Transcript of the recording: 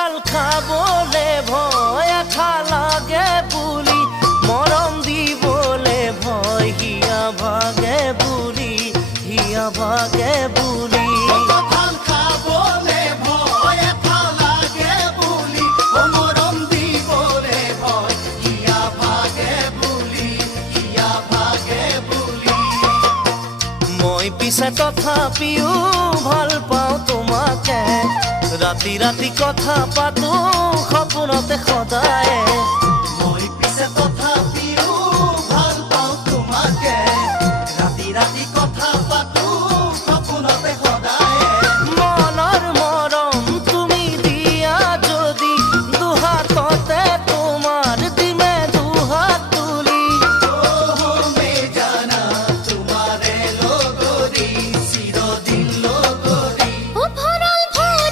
ভাল খাবলে ভয় আশা লাগে বুলি মৰম দিবলে ভয় হিয়া ভাগে বুলি হিয়া ভাগে বুলি ভাল খাবলে ভয় আশা লাগে বুলি মৰম দিবলে ভয় হিয়া ভাগে বুলি হিয়া ভাগে বুলি মই পিছে তথাপিও ভাল পাওঁ তোমাকে ৰাতি ৰাতি কথা পাতো সপোনতে সদায়